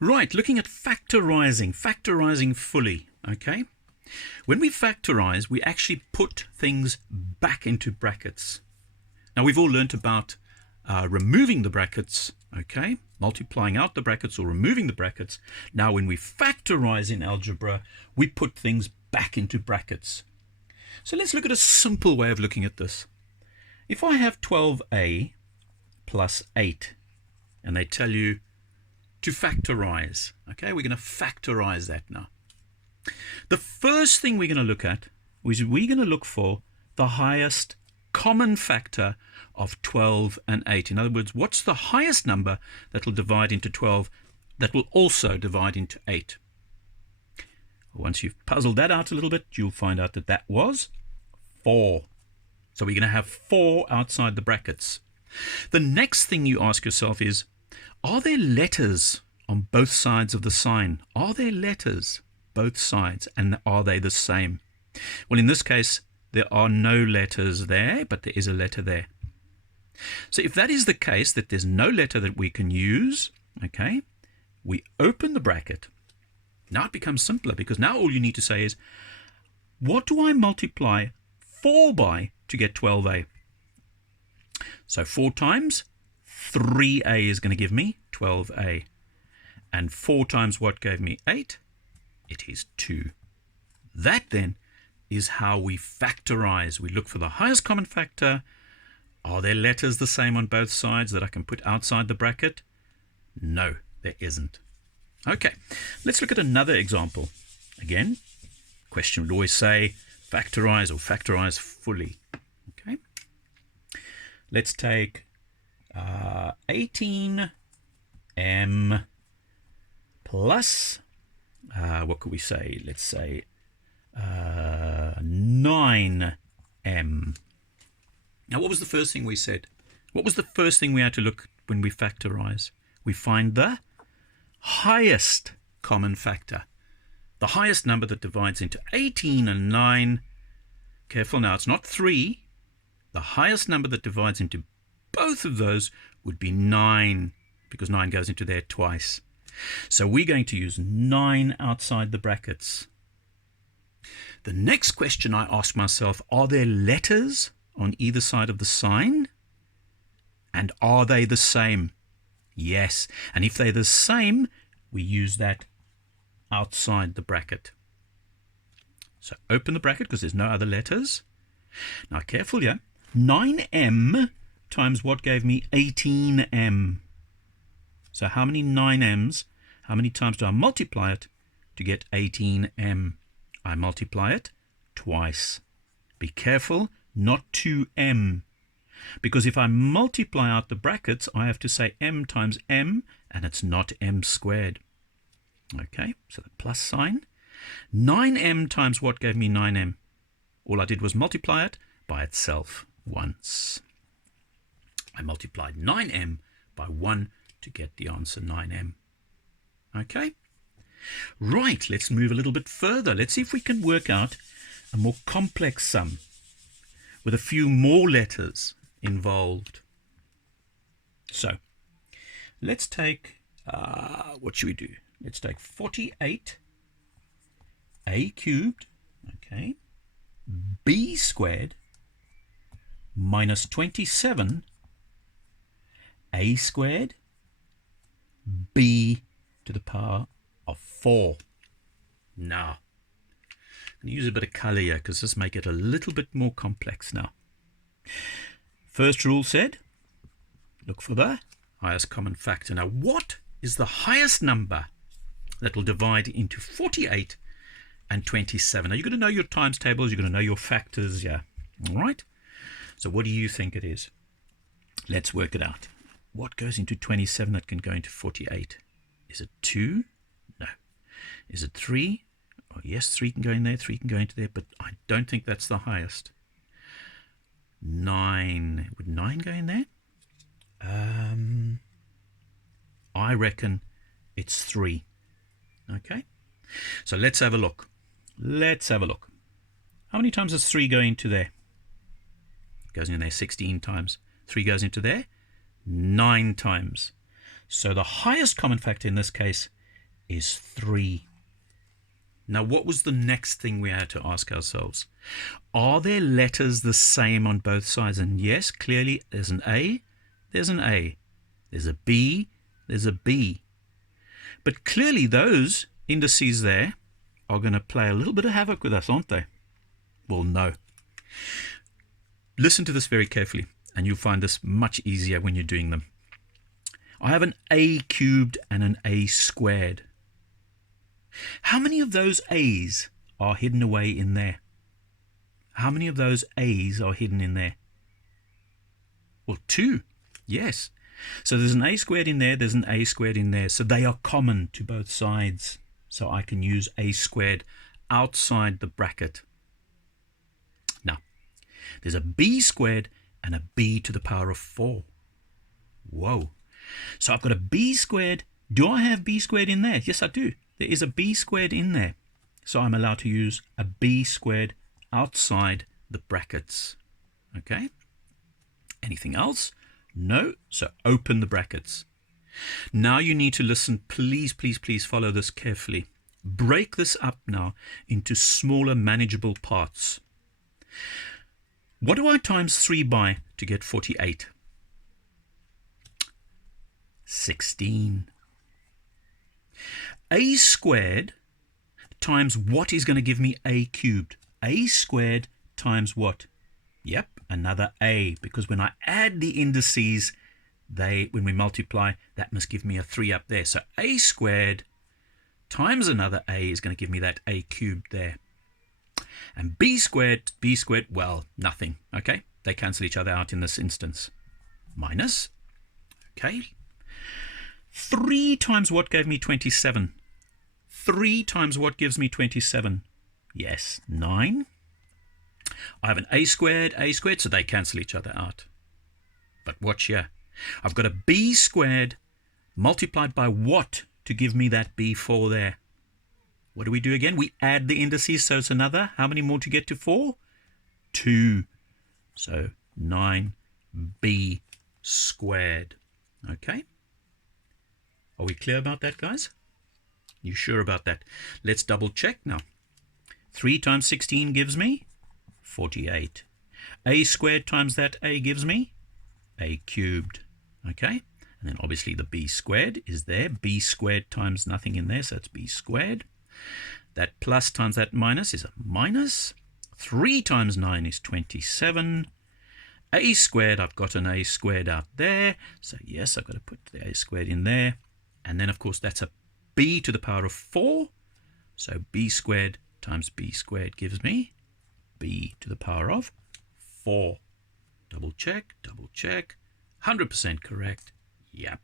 Right, looking at factorising fully, okay? When we factorise, we actually put things back into brackets. Now, we've all learnt about removing the brackets, okay? Multiplying out the brackets or removing the brackets. Now, when we factorise in algebra, we put things back into brackets. So let's look at a simple way of looking at this. If I have 12a plus 8, and they tell you to factorize, okay, we're going to factorize that now. The first thing we're going to look at is we're going to look for the highest common factor of 12 and 8. In other words, what's the highest number that will divide into 12 that will also divide into 8? Once you've puzzled that out a little bit, you'll find out that that was 4. So we're going to have 4 outside the brackets. The next thing you ask yourself is, are there letters on both sides of the sign? Are there letters both sides, and are they the same? Well, in this case, there are no letters there, but there is a letter there. So if that is the case, that there's no letter that we can use, okay, we open the bracket. Now it becomes simpler, because now all you need to say is, what do I multiply 4 by to get 12a? So 4 times 3a is going to give me 12a. And 4 times what gave me 8? It is 2. That then is how we factorize. We look for the highest common factor. Are there letters the same on both sides that I can put outside the bracket? No, there isn't. Okay, let's look at another example. Again, question would always say factorize or factorize fully. Okay, let's take 18m plus, what could we say? Let's say 9m. Now, what was the first thing we said? What was the first thing we had to look when we factorize? We find the highest common factor. The highest number that divides into 18 and 9. Careful now, it's not 3. The highest number that divides into both of those would be 9, because 9 goes into there twice. So we're going to use 9 outside the brackets. The next question I ask myself, are there letters on either side of the sign? And are they the same? Yes. And if they're the same, we use that outside the bracket. So open the bracket because there's no other letters. Now careful here. 9m times what gave me 18m. So how many 9m's, how many times do I multiply it to get 18m? I multiply it twice. Be careful, not 2m. Because if I multiply out the brackets, I have to say m times m, and it's not m squared. Okay, so the plus sign. 9m times what gave me 9m? All I did was multiply it by itself once. I multiplied 9m by 1 to get the answer 9m. Okay? Right, let's move a little bit further. Let's see if we can work out a more complex sum with a few more letters involved. So, let's take, what should we do? Let's take 48a cubed, okay, b squared minus 27 a squared b to the power of 4. Now, I'm going to use a bit of colour here because this make it a little bit more complex now. First rule said, look for the highest common factor. Now, what is the highest number that will divide into 48 and 27? Now, you're going to know your times tables. You're going to know your factors. Yeah. All right. So what do you think it is? Let's work it out. What goes into 27 that can go into 48? Is it 2? No. Is it 3? Oh, yes, 3 can go in there. 3 can go into there. But I don't think that's the highest. 9. Would 9 go in there? I reckon it's 3. Okay. So let's have a look. Let's have a look. How many times does 3 go into there? It goes in there 16 times. 3 goes into there 9 times. So the highest common factor in this case is 3. Now, what was the next thing we had to ask ourselves? Are there letters the same on both sides? And yes, clearly there's an A, there's an A. There's a B, there's a B. But clearly those indices there are going to play a little bit of havoc with us, aren't they? Well, no. Listen to this very carefully, and you'll find this much easier when you're doing them. I have an A cubed and an A squared. How many of those A's are hidden away in there? How many of those A's are hidden in there? Well, 2. Yes. So there's an A squared in there, there's an A squared in there. So they are common to both sides. So I can use A squared outside the bracket. Now, there's a B squared and a B to the power of 4. Whoa. So I've got a B squared. Do I have B squared in there? Yes, I do. There is a B squared in there. So I'm allowed to use a B squared outside the brackets. Okay? Anything else? No. So open the brackets. Now you need to listen. Please, please, please follow this carefully. Break this up now into smaller, manageable parts. What do I times 3 by to get 48? 16. A squared times what is going to give me A cubed? A squared times what? Yep, another A, because when I add the indices, when we multiply, that must give me a 3 up there. So A squared times another A is going to give me that A cubed there. And B squared, well, nothing, okay? They cancel each other out in this instance. Minus, okay? 3 times what gave me 27? 3 times what gives me 27? Yes, 9. I have an A squared, so they cancel each other out. But watch here. I've got a B squared multiplied by what to give me that B4 there? What do we do again? We add the indices, so it's another. How many more to get to 4? 2. So 9B squared. Okay? Are we clear about that, guys? You sure about that? Let's double check now. 3 times 16 gives me 48. A squared times that A gives me A cubed. Okay? And then obviously the B squared is there. B squared times nothing in there, so it's B squared. That plus times that minus is a minus. 3 times 9 is 27. A squared, I've got an A squared out there. So yes, I've got to put the A squared in there. And then, of course, that's a B to the power of 4. So B squared times B squared gives me B to the power of 4. Double check, double check. 100% correct. Yep.